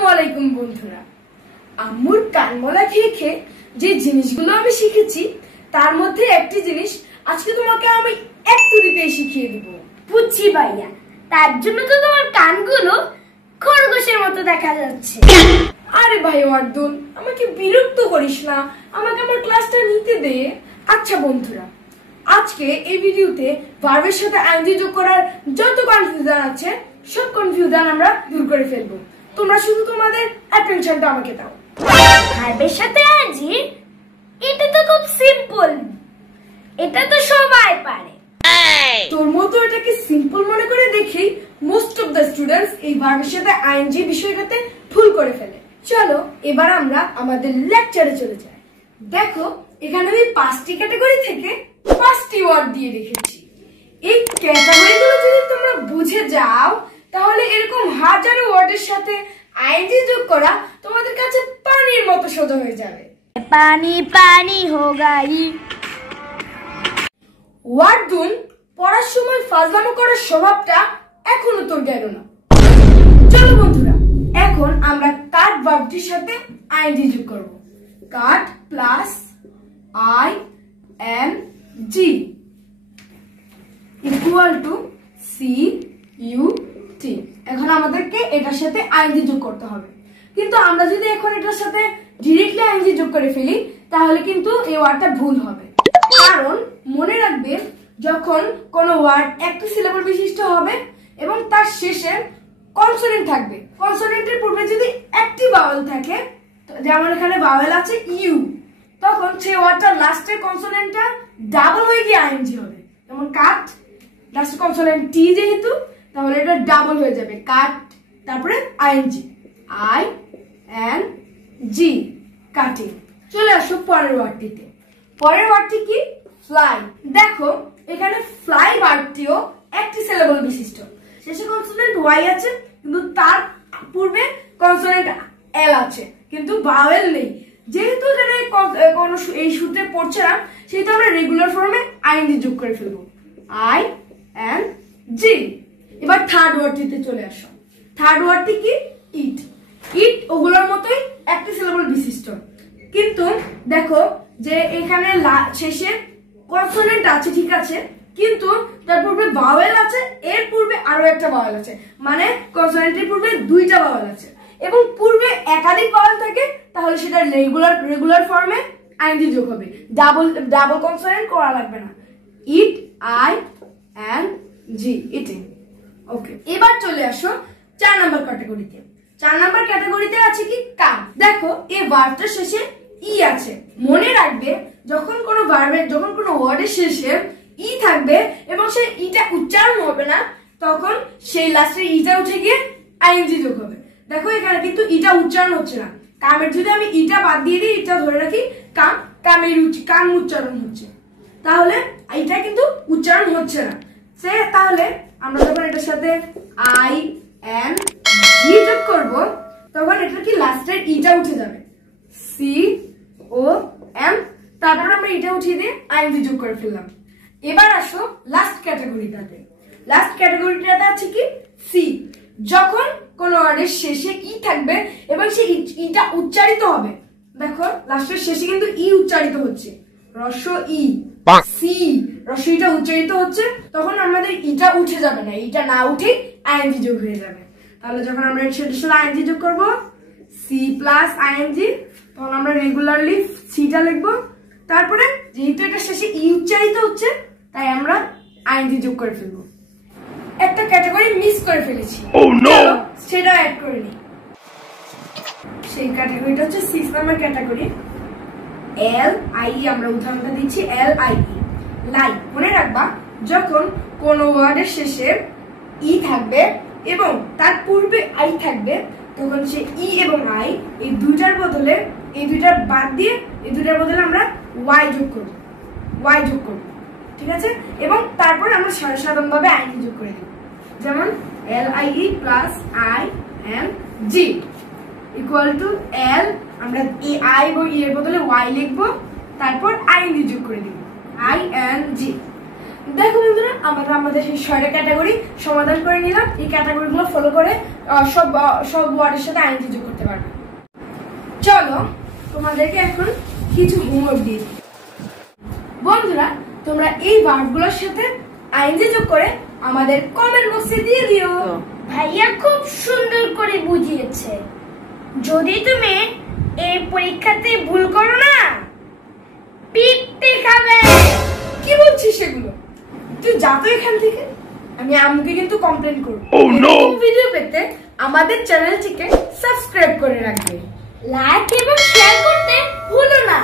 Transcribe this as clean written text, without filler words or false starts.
আসসালামু আলাইকুম বন্ধুরা। আম্মুর কানমলা খেয়ে খেয়ে যে জিনিসগুলো আমি শিখেছি তার মধ্যে একটি জিনিস আজকে তোমাকে আমি এক তুড়িতেই শিখিয়ে দেব। বুঝছি ভাইয়া, তার জন্য তো তোমার কানগুলো খরগোশের মতো দেখা যাচ্ছে। আরে ভাই ওয়ার্দুন, আমাকে বিরক্ত করিস না, আমাকে আমার ক্লাসটা নিতে দে। আচ্ছা বন্ধুরা, আজকে এই ভিডিওতে ভার্বের সাথে আইএনজি যোগ করার যত কনফিউশন আছে সব কনফিউশন আমরা দূর করে ফেলবো। তোমরা শুধু তোমাদের অ্যাটেনশনটা আমাকে দাও। ভার্বের সাথে আইএনজি, এটা তো খুব সিম্পল, এটা তো সবাই পারে। তোর মতো এটাকে সিম্পল মনে করে দেখেই মোস্ট অফ দ্য স্টুডেন্টস এই ভার্বের সাথে আইএনজি বিষয়টাতে ভুল করে ফেলে। চলো এবার আমরা আমাদের লেকচারে চলে যাই। দেখো এখানে আমি 5টি ক্যাটাগরি থেকে 5টি ওয়ার্ড দিয়ে রেখেছি। এই ক্যাটাগরিগুলো যদি তোমরা বুঝে যাও তাহলে এরকম হাজারো ওয়ার্ডের সাথে আইএনজি যোগ করা তোমাদের কাছে পানির মতো সোজা হয়ে যাবে। পানি পানি হো গাই। ওয়ার্দুন, পড়ার সময় ফাজলামো করার স্বভাবটা এখনো তোর গেল না। চলো বন্ধুরা, এখন আমরা কাট ভার্বটির সাথে আইএনজি যোগ করব। Cut plus I N G equal to C U T. এখন আমাদেরকে এটার সাথে আইএনজি যোগ করতে হবে, কিন্তু আমরা যদি এখন এটার সাথে ডিরেক্টলি আইএনজি যোগ করে ফেলি তাহলে কিন্তু এই ওয়ার্ডটা ভুল হবে। কারণ মনে রাখবে, যখন কোনো ওয়ার্ড একটি সিলেবল বিশিষ্ট হবে এবং তার শেষে কনসোনেন্ট থাকবে, কনসোনেন্টের পূর্বে যদি একটি ভাওয়েল থাকে, যেমন এখানে ভাওয়েল আছে ইউ, তখন সেই ওয়ার্ডটার লাস্টের কনসোনেন্টটা ডাবল হয়ে গিয়ে আইএনজি হবে। যেমন কাট, লাস্টের কনসোনেন্ট টি যেহেতু, তাহলে এটা ডাবল হয়ে যাবে, কাট তারপরে ING, I N G, cutting. চলে আসো পরের ওয়ার্ডটিতে। পরের ওয়ার্ডটি কি? ফ্লাই। দেখো এখানে ফ্লাই ভার্বটিও একটি সিলেবল বিশিষ্ট, শেষে কনসোনেন্ট ওয়াই আছে কিন্তু তার পূর্বে কনসোনেন্ট এল আছে, কিন্তু ভাওয়েল নেই। যেহেতু কোনো এই সূত্রে পড়ছে না, সেহেতু আমরা রেগুলার ফর্মে আইএনজি যোগ করে ফেলবো, আই এন জি। এবার থার্ড ওয়ার্ডটিতে চলে আসো। থার্ড ওয়ার্ডটি কি? ইট। ইট ওগুলোর মতোই একটি সিলেবল বিশিষ্ট, কিন্তু দেখো যে এখানে শেষে কনসোনেন্ট আছে, ঠিক আছে, কিন্তু তার পূর্বে ভাওয়েল আছে, এর পূর্বে আরো একটা ভাওয়েল আছে, মানে কনসোনেন্টের পূর্বে দুইটা ভাওয়েল আছে এবং পূর্বে একাধিক ভাওয়েল থাকে, তাহলে সেটা রেগুলার ফর্মে আইএনজি যোগ হবে, ডাবল কনসোনেন্ট করা লাগবে না। ইট, আই এন জি, ইটিং। ওকে, এবার চলে আসো 4 নাম্বার ক্যাটাগরিতে। 4 নাম্বার ক্যাটাগরিতে আছে কি? কাম। দেখো এই ভার্বটার শেষে ই আছে। মনে রাখবে, যখন কোনো ওয়ার্ডের শেষে ই থাকবে এবং সেই ইটা উচ্চারণ হবে না, তখন সেই লাস্টের ইটা উঠে গিয়ে আইএনজি যোগ হবে। দেখো এখানে কিন্তু ইটা উচ্চারণ হচ্ছে না, কামের যদি আমি ইটা বাদ দিয়ে দিই, ইটা ধরে রাখি, কাম উচ্চারণ হচ্ছে, তাহলে এটা কিন্তু উচ্চারণ হচ্ছে না। তাহলে আমরা যখন এটার সাথে আই এন জি যোগ করব, তখন এটা কি লাস্টের ইটা উঠে যাবে, সি ও এম, তারপর আমরা এটা উঠিয়ে দিয়ে আইএনজি যোগ করে ফেললাম। এবার আসো লাস্ট ক্যাটাগরিটাতে। লাস্ট ক্যাটাগরিটাতে আছে কি? সি। যখন কোন ওয়ার্ডের শেষে ই থাকবে এবং সেই ইটা উচ্চারিত হবে, দেখো লাস্টের শেষে কিন্তু ই উচ্চারিত হচ্ছে, রস্ব ই, সি, রস্ব ইটা উচ্চারিত হচ্ছে, তখন আমাদের ইটা উঠে যাবে না, ইটা না উঠে আইএনজি যোগ হয়ে যাবে। তাহলে যখন আমরা এর সাথে আইএনজি যোগ করব, সি প্লাস আইএনজি, তখন আমরা রেগুলারলি সিটা লিখবো, তারপরে যেহেতু এটা শেষে ই উচ্চারিত হচ্ছে তাই আমরা আইএনজি যোগ করে ফেলবো। একটা ক্যাটাগরি মিস করে ফেলেছি, সেটা অ্যাড করে নিই। সেই ক্যাটাগরিটা হচ্ছে 6 নাম্বার ক্যাটাগরি, এল আই ই। আমরা উদাহরণটা দিচ্ছি, এল আই ই, লাই। মনে রাখবা, যখন কোন ওয়ার্ডের শেষে ই থাকবে এবং তার পূর্বে আই থাকবে, তখন সে ই এবং আই এই দুইটার বদলে, এই দুইটার বাদ দিয়ে এই দুইটার বদলে আমরা ওয়াই যোগ করব, ঠিক আছে, এবং তারপর আমরা সাধারণভাবে আইএনজি যোগ করে দেব। যেমন L I E plus I N G equal to L, আমরা এই আই এবং ই এর বদলে ওয়াই লিখবো, তারপর আইএনজি যোগ করে দিব, আই এন জি। দেখো বন্ধুরা, আমরা আমাদের সেই 6টা ক্যাটাগরি সমাধান করে নিলাম। এই ক্যাটাগরিগুলো ফলো করে সব ওয়ার্ডের সাথে আইএনজি যোগ করতে পারবে। চলো তোমাদেরকে এখন কিছু হোমওয়ার্ক দিয়ে দিই। বন্ধুরা, তোমরা এই ওয়ার্ডগুলোর সাথে আইএনজি যোগ করে আমাদের কমেন্ট বক্সে দিয়ে দিও। ভাইয়া খুব সুন্দর করে বুঝিয়েছে। যদি তুমি এই পরীক্ষাতে ভুল করো না, পিঠে খাবে। কি বলছিস সেগুলো? তুই যা তো এখান থেকে, আমি আম্মুকে কিন্তু কমপ্লেন করব। ভিডিও পেতে আমাদের চ্যানেলটিকে সাবস্ক্রাইব করে রাখবে। লাইক এবং শেয়ার করতে ভুলো না।